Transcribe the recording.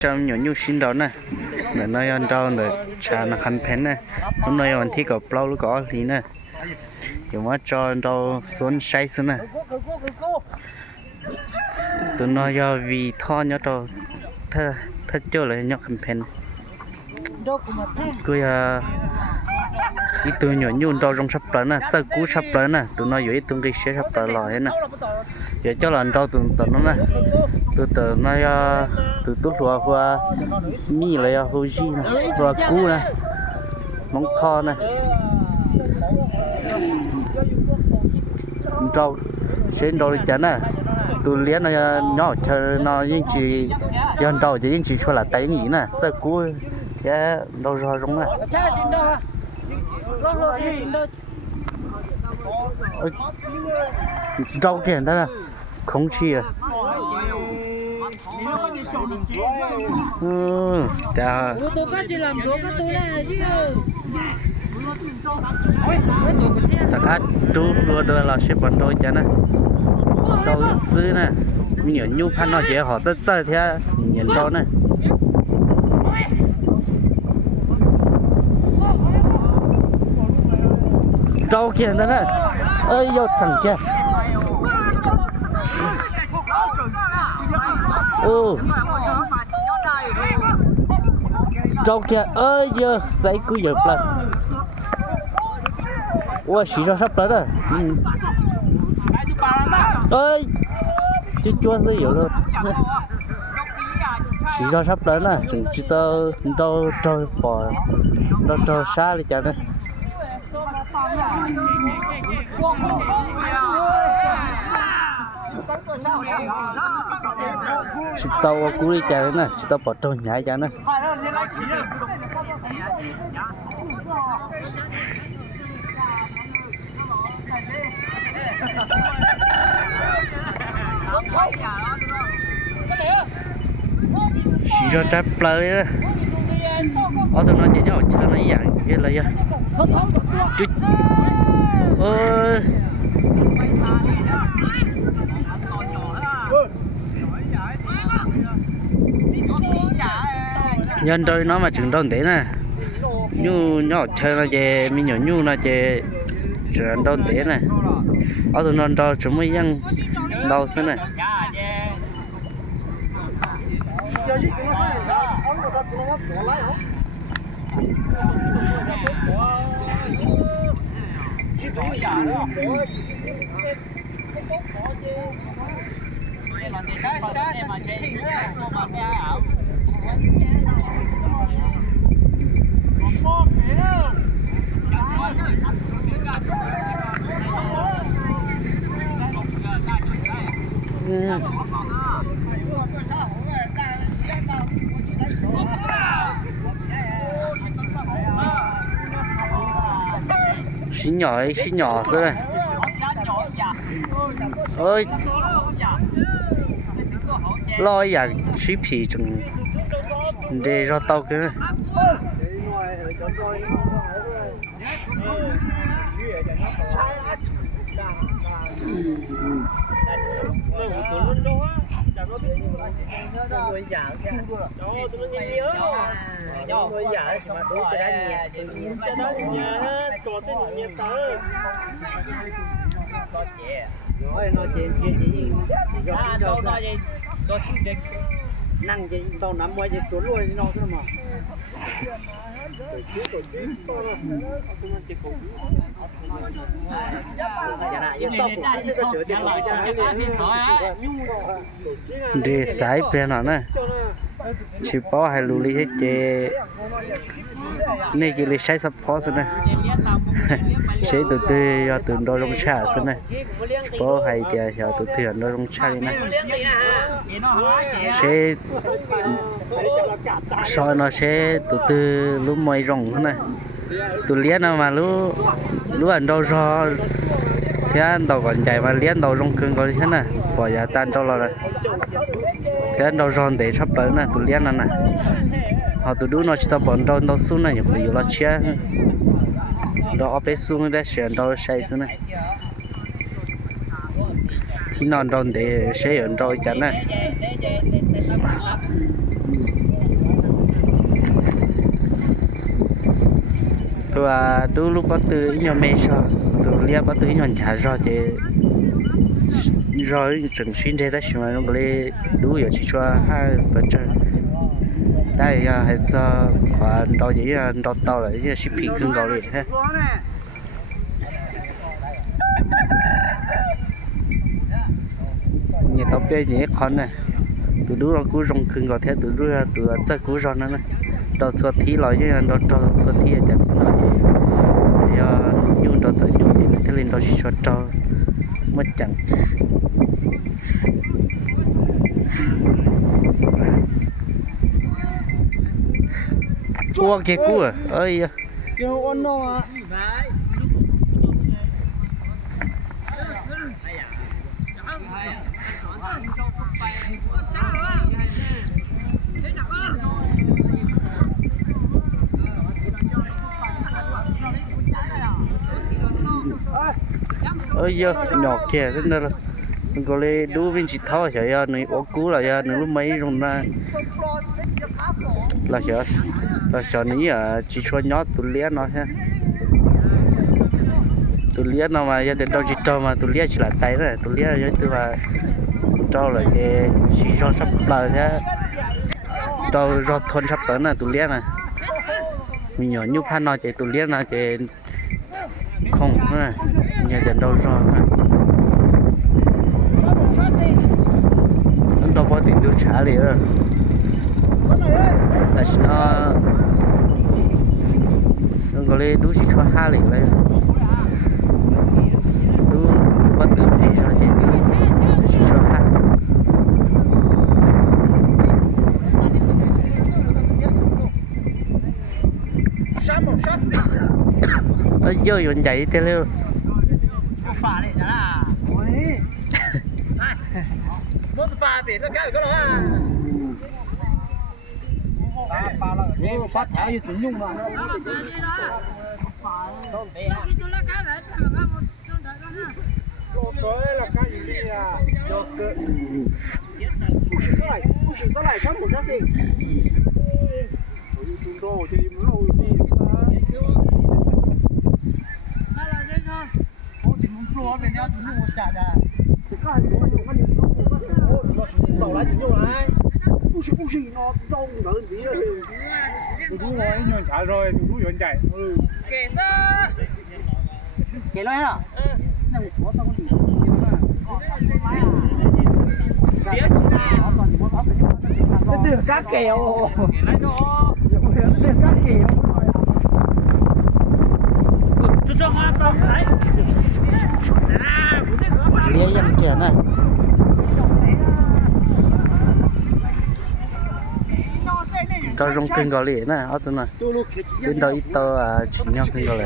trong nhiều nhu xin đó nè là nói ăn đâu là trà nó khăn phèn nè hôm nay ăn thì có plau có gì nè kiểu mà cho đâu xuống say xuống nè tụi nó do vì tho nhớ đâu thất chưa là nhóc khăn phèn cứ ít tụi nhỏ nhu đâu trong sắp tới nè giờ cú sắp tới nè tụi nó dưới tụi cái xe sắp tới lòi nè giờ cho lần đâu tụi nó nè tụi nó tụi tụt hoa mi lại hoa gì nè hoa cú nè móng kho nè đâu trên đâu đi chán nè tụi liếc nó nhỏ chờ nó những chỉ dân đâu chỉ những chỉ cho là tay nghỉ nè giờ cú cái đâu rồi đúng nè rau kiện đó là không chi à chà ta khát chú luôn đưa là xếp bắn đôi chả nè đâu xứ nè nhiều nhu phan nó dễ họ rất rất thế nhìn đâu nè rau kiện đó nè ơi vô thằng kia rau kia ơi giờ sấy cứ giờ lần ôi xí rau sắp tới rồi ơi chú chua gì vậy luôn xí rau sắp tới nè chúng chỉ tao đâu trôi bò đâu trôi xa đi chả nè chỉ tao cú đi chả nè chỉ tao bỏ trôi nhảy chả nè chỉ cho trái plei đó ở tụi nó chỉ nhau chơi nó dạng cái là gì chút ơi nhân đôi nó mà chừng đâu thế nè nhu nhỏ chơi nó về mình nhỏ nhu nó về chừng đâu thế nè ở tụi nó đâu chúng mới dân đâu thế này xí nhỏ thế này ơi lôi à xí phì chừng để cho tao cái này năng gì tao nắm ngoài gì tuấn luôn nó thôi mà để sải bên nào nè chỉ bảo hay lùi hết chế này chỉ lấy sải sắp phó rồi nè sẽ từ từ từ đó trong xa rồi nè bảo hay thì từ từ đó trong xa nè sẽ sau nó sẽ từ từ lúc mới rộng thế này từ liếc nào mà lúc ăn đâu rồi thế ăn đâu còn chạy mà liếc đâu trong cơn coi thế này bỏ ra tan đâu rồi thế ăn đâu rồi để sắp tới nè từ liếc nè họ từ đứa nó chỉ tao bọn đâu xuống này nhiều điều là chia đó bé xuống để xem đâu say thế này khi non đâu để sẽ ở đâu chẳng này ตัวดูลูกปะตืออีหยังไม่ชอบตัวเลียปะตืออีหยังชารอเจรอจังชินเทได้ใช่มั้ยก็เลยดูอยู่ที่ชัวให้เปิดเจอได้ya hay cho và đo chỉ đo tàu là cái ship cưng gạo liền ha nhà tàu pe nhẹ con này tụi đứa nó cứ rong cưng gạo thế tụi đứa tụi chơi cứ rong nó này đo suốt thí lại chứ đo suốt thí ở chợ nó gì nhung đo sợi nhung thì thế lên đo chỉ cho mất chẳng Ủa kìa cú à? Ơi Kêu ôn đâu à? Ơi giờ nhỏ kìa thế nào mình có lẽ đu viên chỉ thao chả ya này ô cú là ya này lúc mấy rồi na là cho ní à chỉ cho nhót tụi lia nó ha tụi lia nó mà giờ đến đâu chỉ cho mà tụi lia chỉ là tay thôi tụi lia giờ tụi mà cho là cái chỉ cho sắp lời thế cho thôn sắp tới nè tụi lia nè mình nhỏ nhúc han nói cái tụi lia là cái không nè nhà đến đâu rồi nè đâu có tiền tiêu trả liền rồi là nó có lẽ đủ chỉ cho hai liền đây đủ bắt từ này ra chứ chỉ cho hai ở chơi vẫn chạy theo luôn Ba biển nó cái đó à. Ba là cái phát thải gì nhung mà. Cái là cái gì à?不是再来上不下去。chúng tôi thì lâu đi. Thì muốn pro bên nhau chúng tôi trả ra. Tàu lại chúng tôi lại不是nó đông gần gì đó thì tụi nó nhon trả rồi tụi nó nhon chạy kệ sao kệ nói hả nó có tao có gì nó được cá kèo kệ lại cho được cá kèo cho hoa tao đấy lia yang kia này cho rong cưng gạo lì nè ở tụi này đến đâu ít tao chỉ nhau cưng gạo lì